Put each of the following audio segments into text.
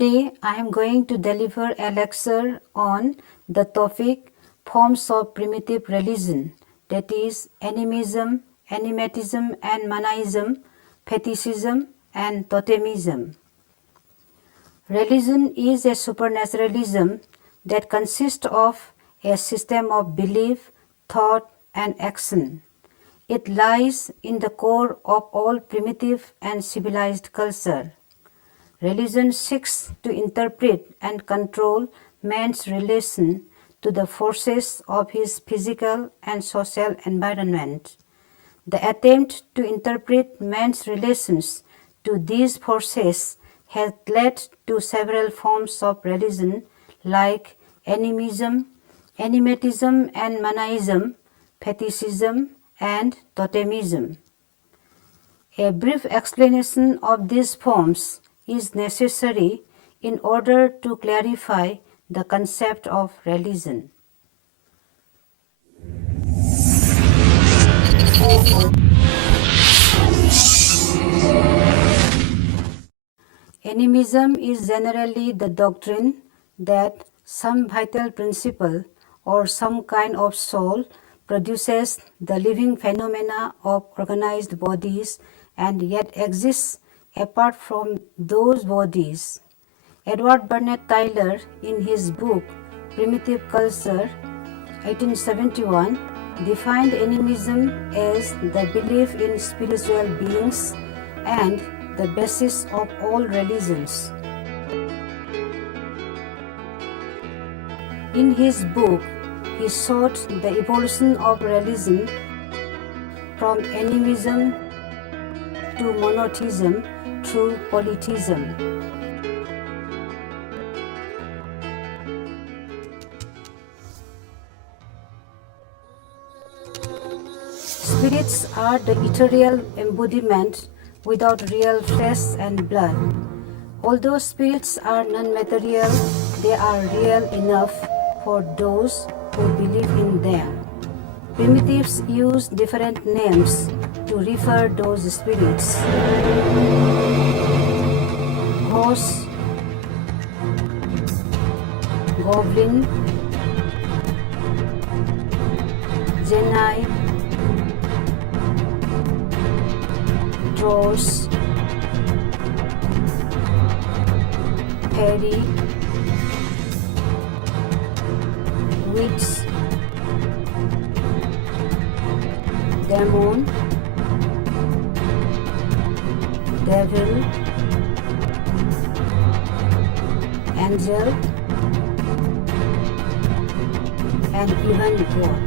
Today I am going to deliver a lecture on the topic forms of primitive religion, that is animism, animatism and monism, fetishism and totemism. Religion is a supernaturalism that consists of a system of belief, thought and action. It lies in the core of all primitive and civilized culture. Religion seeks to interpret and control man's relation to the forces of his physical and social environment. The attempt to interpret man's relations to these forces has led to several forms of religion like animism, animatism and monism, fetishism and totemism. A brief explanation of these forms is necessary in order to clarify the concept of religion. Animism is generally the doctrine that some vital principle or some kind of soul produces the living phenomena of organized bodies and yet exists apart from those bodies. Edward Burnett Tylor, in his book Primitive Culture, 1871, defined animism as the belief in spiritual beings and the basis of all religions. In his book, he showed the evolution of religion from animism to monotheism through polytheism. Spirits are the ethereal embodiment without real flesh and blood. Although spirits are non-material, they are real enough for those who believe in them. Primitives use different names to refer those spirits. Ghost, goblin, genii, trolls, fairy, witch, demon, devil, angel, and even God.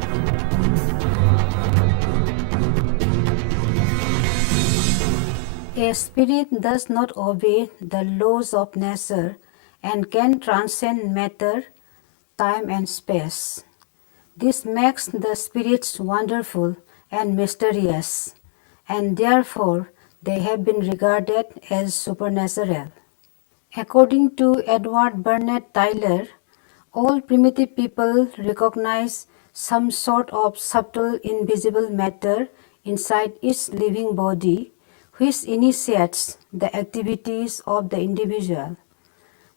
A spirit does not obey the laws of nature and can transcend matter, time and space. This makes the spirits wonderful and mysterious, and therefore they have been regarded as supernatural. According to Edward Burnett Tylor, all primitive people recognize some sort of subtle invisible matter inside each living body, which initiates the activities of the individual.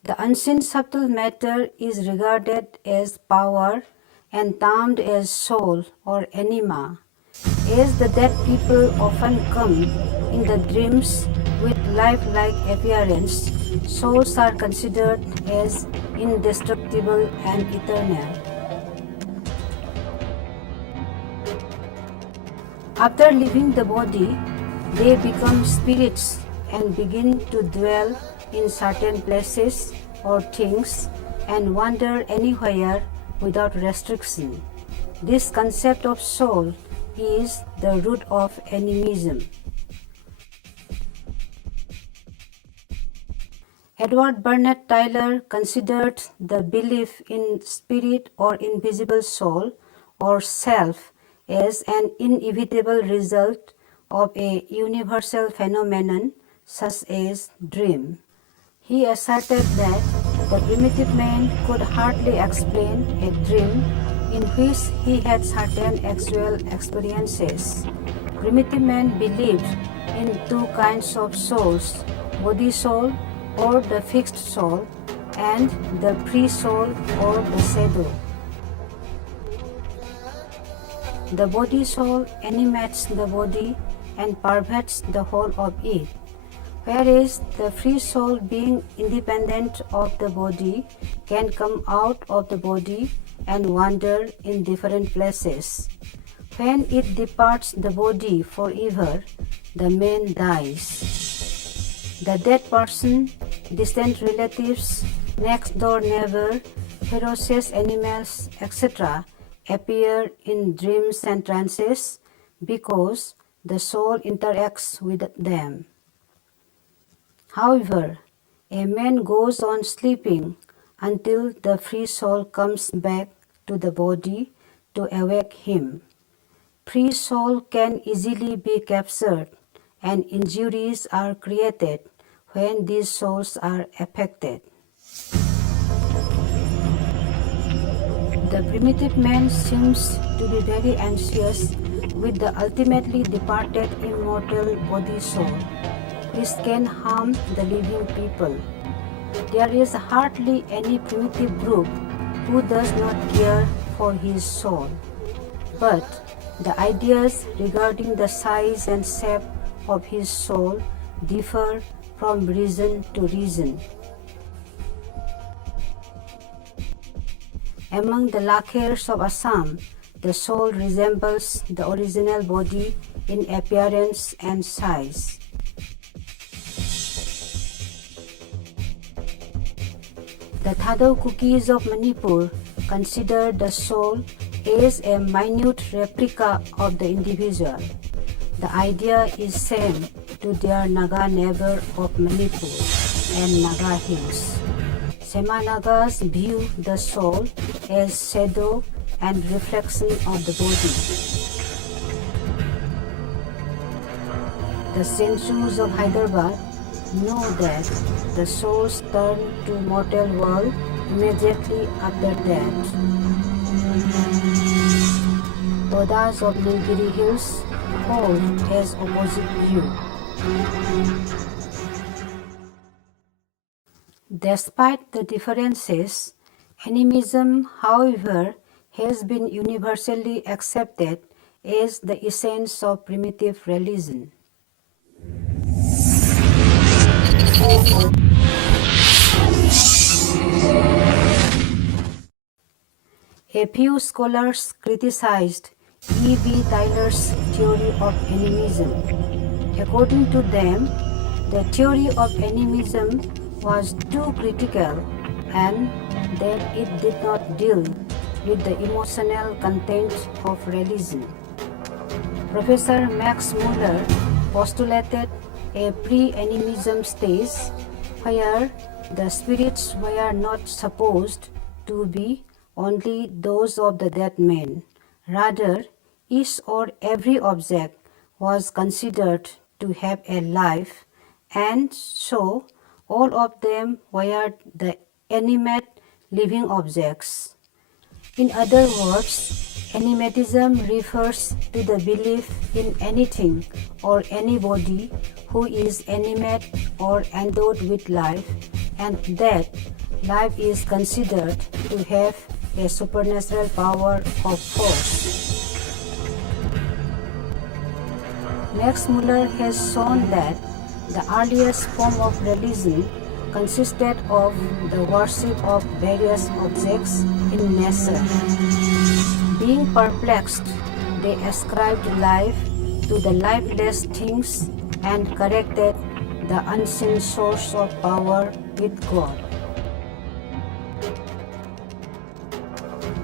The unseen subtle matter is regarded as power and termed as soul or anima. As the dead people often come in the dreams with lifelike appearance, souls are considered as indestructible and eternal. After leaving the body, they become spirits and begin to dwell in certain places or things and wander anywhere without restriction. This concept of soul is the root of animism. Edward Burnett Tylor considered the belief in spirit or invisible soul or self as an inevitable result of a universal phenomenon such as dream. He asserted that the primitive man could hardly explain a dream in which he had certain actual experiences. Primitive man believed in two kinds of souls, body soul or the fixed soul, and the pre-soul or the shadow. The body soul animates the body and pervades the whole of it, whereas the free soul, being independent of the body, can come out of the body and wander in different places. When it departs the body forever, the man dies. The dead person, distant relatives, next door neighbor, ferocious animals, etc., appear in dreams and trances because the soul interacts with them. However, a man goes on sleeping until the free soul comes back to the body to awake him. Free soul can easily be captured, and injuries are created when these souls are affected. The primitive man seems to be very anxious with the ultimately departed immortal body soul, which can harm the living people. There is hardly any primitive group who does not care for his soul, but the ideas regarding the size and shape of his soul differ from region to region. Among the Lakhers of Assam, the soul resembles the original body in appearance and size. The Thadau Kukis of Manipur consider the soul as a minute replica of the individual. The idea is same to their Naga neighbor of Manipur and Naga Hills. Sema Nagas view the soul as shadow and reflection of the body. The Sensus of Hyderabad know that the souls turn to mortal world immediately after death. Todas of Nilgiri Hills hold as opposite view. Despite the differences, animism, however, has been universally accepted as the essence of primitive religion. A few scholars criticized E.B. Tyler's theory of animism. According to them, the theory of animism was too critical and that it did not deal with the emotional content of religion. Professor Max Muller postulated a pre-animism stage where the spirits were not supposed to be only those of the dead man. Rather, each or every object was considered to have a life, and so all of them were the animate living objects. In other words, animatism refers to the belief in anything or anybody who is animate or endowed with life, and that life is considered to have a supernatural power of force. Max Muller has shown that the earliest form of religion consisted of the worship of various objects in nature. Being perplexed, they ascribed life to the lifeless things and corrected the unseen source of power with God.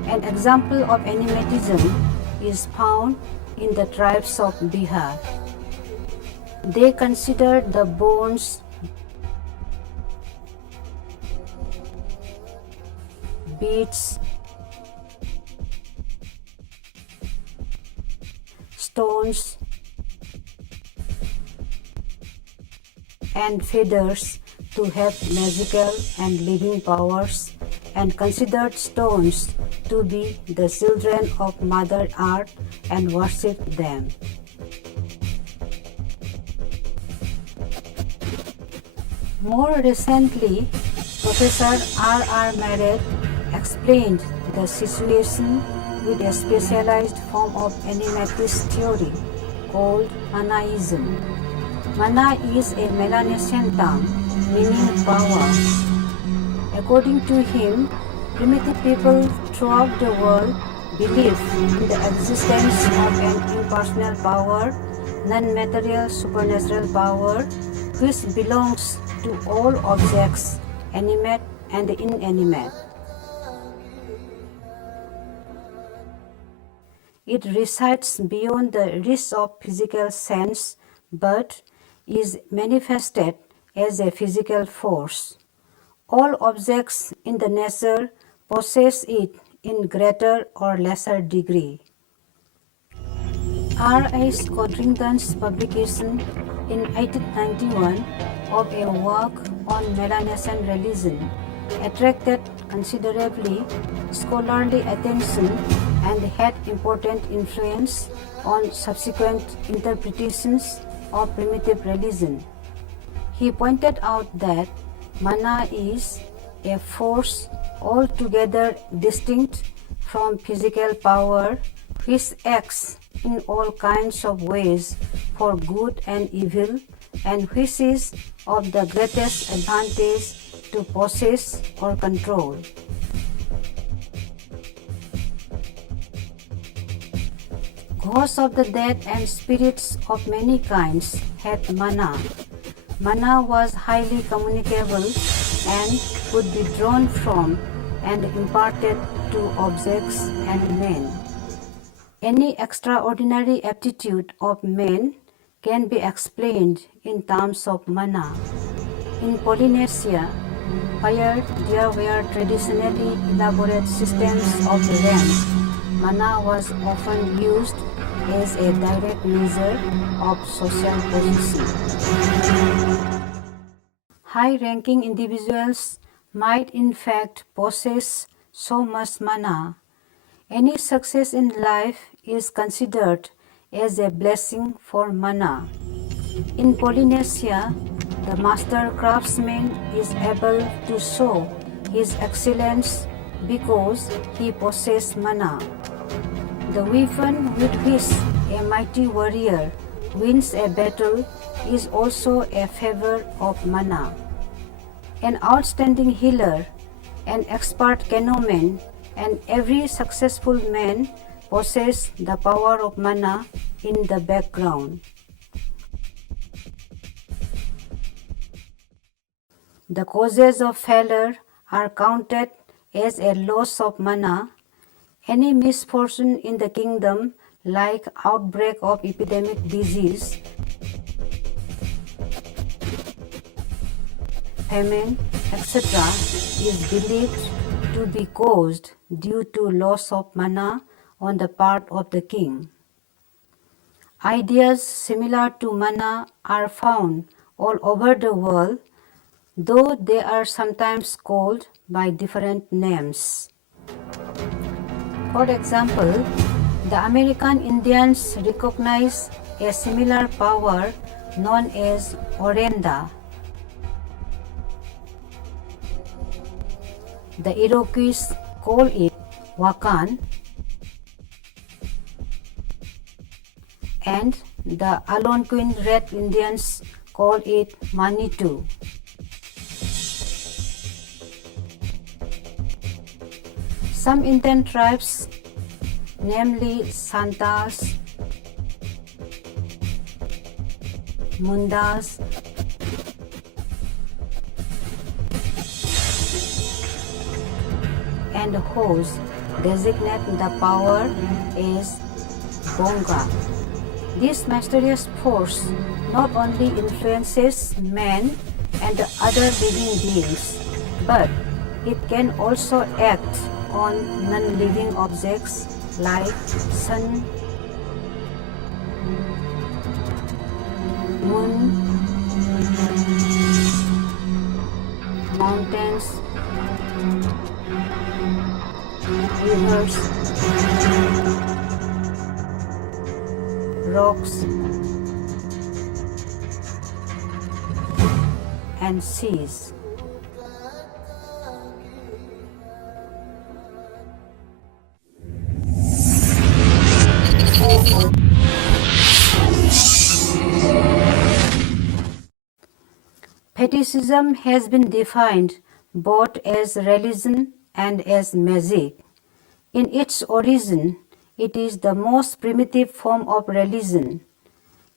An example of animatism is found in the tribes of Bihar. They considered the bones, beads, stones, and feathers to have magical and living powers, and considered stones to be the children of Mother Earth and worshipped them. More recently, Professor R. Marret explained the situation with a specialized form of animatist theory called Manaism. Mana is a Melanesian term meaning power. According to him, primitive people throughout the world believe in the existence of an impersonal power, non-material supernatural power, which belongs to all objects, animate and inanimate. It resides beyond the reach of physical sense, but is manifested as a physical force. All objects in the nature possess it in greater or lesser degree. R. H. Codrington's publication in 1891 of a work on Melanesian religion attracted considerably scholarly attention and had important influence on subsequent interpretations of primitive religion. He pointed out that mana is a force altogether distinct from physical power which acts in all kinds of ways for good and evil, and which is of the greatest advantage to possess or control. Ghosts of the dead and spirits of many kinds had mana. Mana was highly communicable and could be drawn from and imparted to objects and men. Any extraordinary aptitude of men can be explained in terms of mana. In Polynesia, where there were traditionally elaborate systems of rank, mana was often used as a direct measure of social position. High-ranking individuals might in fact possess so much mana. Any success in life is considered as a blessing for mana. In Polynesia, the master craftsman is able to show his excellence because he possesses mana. The weapon with which a mighty warrior wins a battle is also a favor of mana. An outstanding healer, an expert canoeman, and every successful man possess the power of mana in the background. The causes of failure are counted as a loss of mana. Any misfortune in the kingdom, like outbreak of epidemic disease, famine, etc., is believed to be caused due to loss of mana on the part of the king. Ideas similar to mana are found all over the world, though they are sometimes called by different names. For example, the American Indians recognize a similar power known as orenda. The Iroquois call it wakan, and the Algonquin Red Indians call it manitou. Some Indian tribes, namely Santas, Mundas, and Hos, designate the power as Bonga. This mysterious force not only influences man and other living beings, but it can also act on non-living objects like sun, moon, mountains, rivers, rocks, and and seas. Fetishism has been defined both as religion and as magic. In its origin, it is the most primitive form of religion.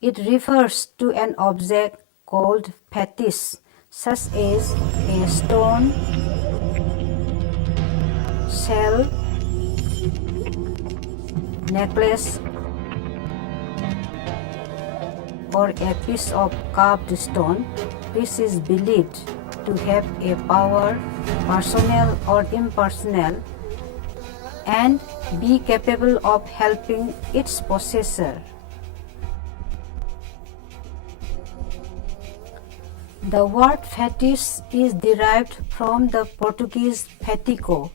It refers to an object called fetish, such as a stone, shell, necklace, or a piece of carved stone, which is believed to have a power, personal or impersonal, and be capable of helping its possessor. The word fetish is derived from the Portuguese fetico,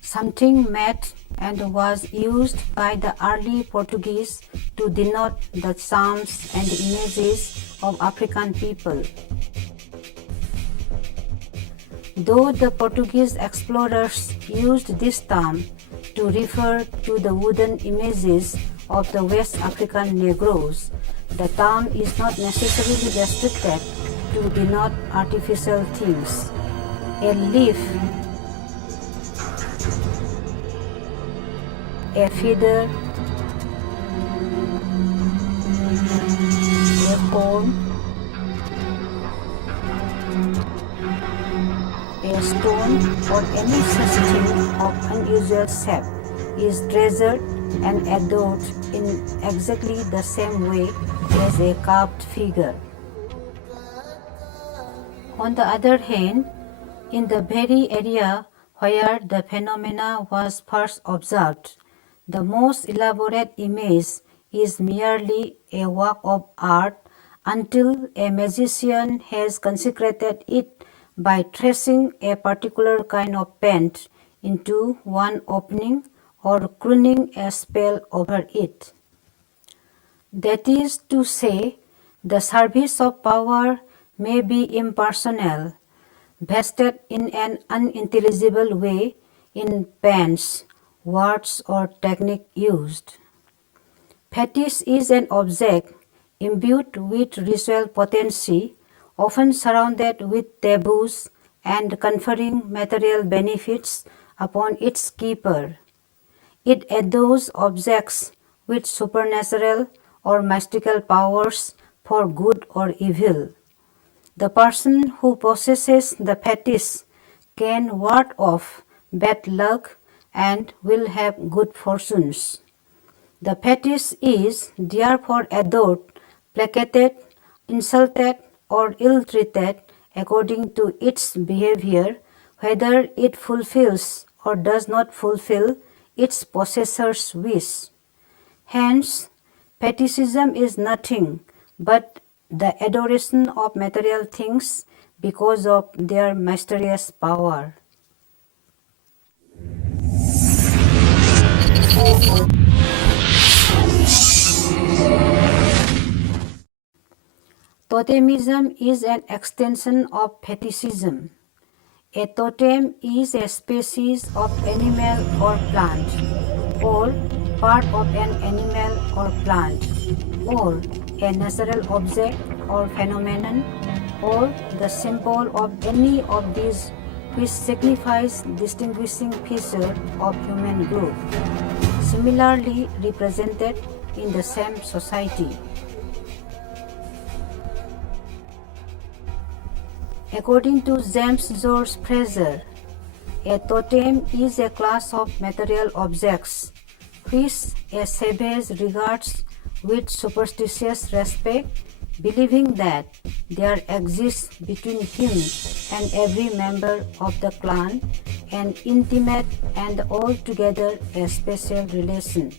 something made and was used by the early Portuguese to denote the charms and images of African people. Though the Portuguese explorers used this term to refer to the wooden images of the West African Negroes, the term is not necessarily restricted to denote artificial things. A leaf, a feather, a horn, a stone, or any such thing of unusual shape is treasured and adored in exactly the same way as a carved figure. On the other hand, in the very area where the phenomena was first observed, the most elaborate image is merely a work of art until a magician has consecrated it by tracing a particular kind of paint into one opening or crooning a spell over it. That is to say, the service of power may be impersonal, vested in an unintelligible way in paints, words, or technique used. Fetish is an object imbued with ritual potency, often surrounded with taboos and conferring material benefits upon its keeper. It adores objects with supernatural or mystical powers for good or evil. The person who possesses the fetish can ward off bad luck and will have good fortunes. The fetish is therefore adored, placated, insulted, or ill-treated according to its behavior, whether it fulfills or does not fulfill its possessor's wish. Hence, fetishism is nothing but the adoration of material things because of their mysterious power. Totemism is an extension of fetishism. A totem is a species of animal or plant, or part of an animal or plant, or a natural object or phenomenon, or the symbol of any of these which signifies distinguishing feature of human group, similarly represented in the same society. According to James George Frazer, a totem is a class of material objects which a savage regards with superstitious respect, believing that there exists between him and every member of the clan an intimate and altogether a special relation.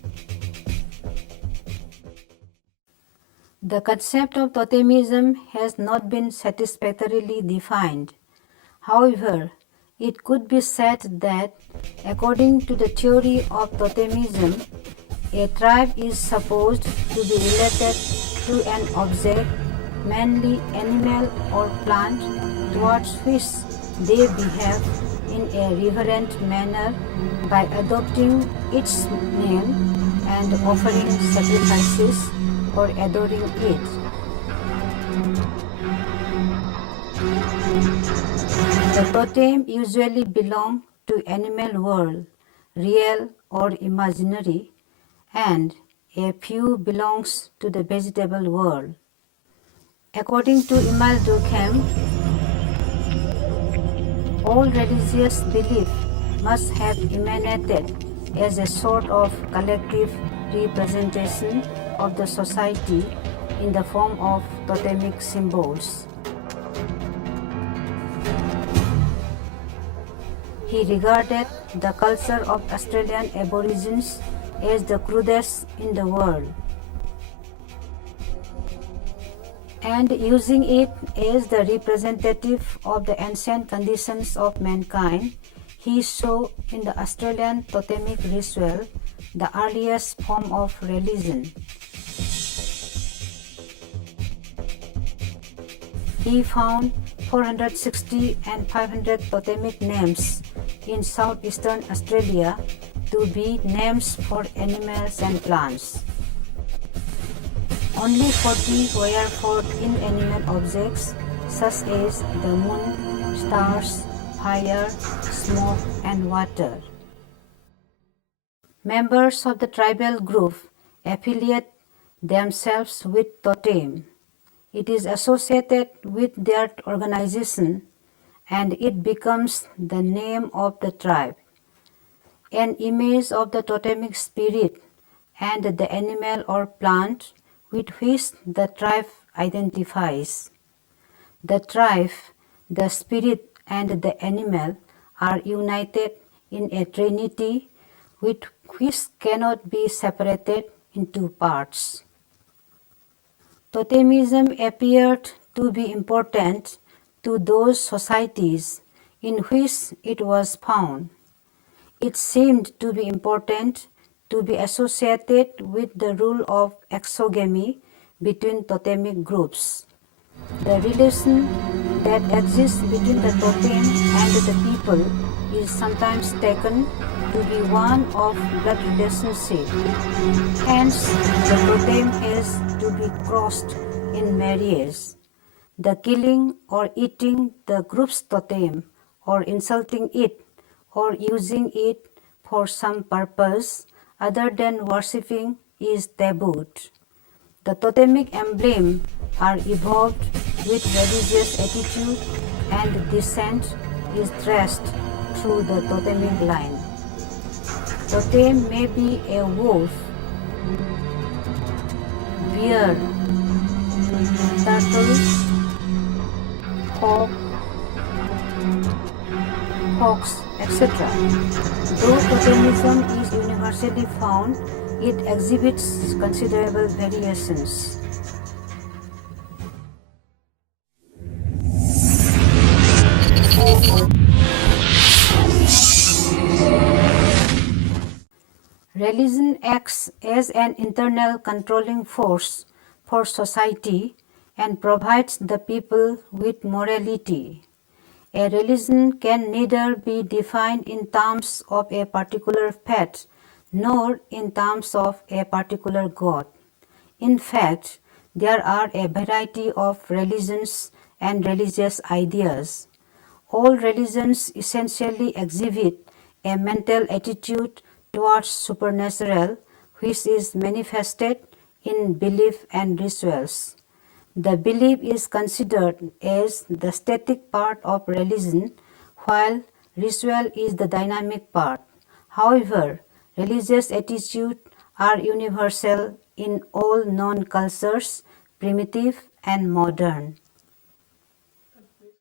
The concept of totemism has not been satisfactorily defined. However, it could be said that, according to the theory of totemism, a tribe is supposed to be related to an object mainly animal or plant, towards which they behave in a reverent manner by adopting its name and offering sacrifices or adoring it. The totem usually belongs to animal world, real or imaginary, and a few belongs to the vegetable world. According to Imal Durkheim, all religious belief must have emanated as a sort of collective representation of the society in the form of totemic symbols. He regarded the culture of Australian Aborigines as the crudest in the world, and using it as the representative of the ancient conditions of mankind, he saw in the Australian totemic ritual the earliest form of religion. He found 460 and 500 totemic names in southeastern Australia to be names for animals and plants. Only 40 were for inanimate objects such as the moon, stars, fire, smoke, and water. Members of the tribal group affiliate themselves with totem. It is associated with their organization and it becomes the name of the tribe. An image of the totemic spirit and the animal or plant with which the tribe identifies. The tribe, the spirit, and the animal are united in a trinity which cannot be separated into parts. Totemism appeared to be important to those societies in which it was found. It seemed to be important to be associated with the rule of exogamy between totemic groups. The relation that exists between the totem and the people is sometimes taken to be one of blood relationship. Hence, the totem has to be crossed in marriage. The killing or eating the group's totem or insulting it or using it for some purpose other than worshipping is tabooed. The totemic emblem are evolved with religious attitude and descent is traced through the totemic line. Totem may be a wolf, bear, turtle, hawk, fox, etc. Though totemism is universally found, it exhibits considerable variations. Religion acts as an internal controlling force for society and provides the people with morality. A religion can neither be defined in terms of a particular faith nor in terms of a particular God. In fact, there are a variety of religions and religious ideas. All religions essentially exhibit a mental attitude towards supernatural which is manifested in belief and rituals. The belief is considered as the static part of religion while ritual is the dynamic part. However, religious attitudes are universal in all known cultures, primitive and modern.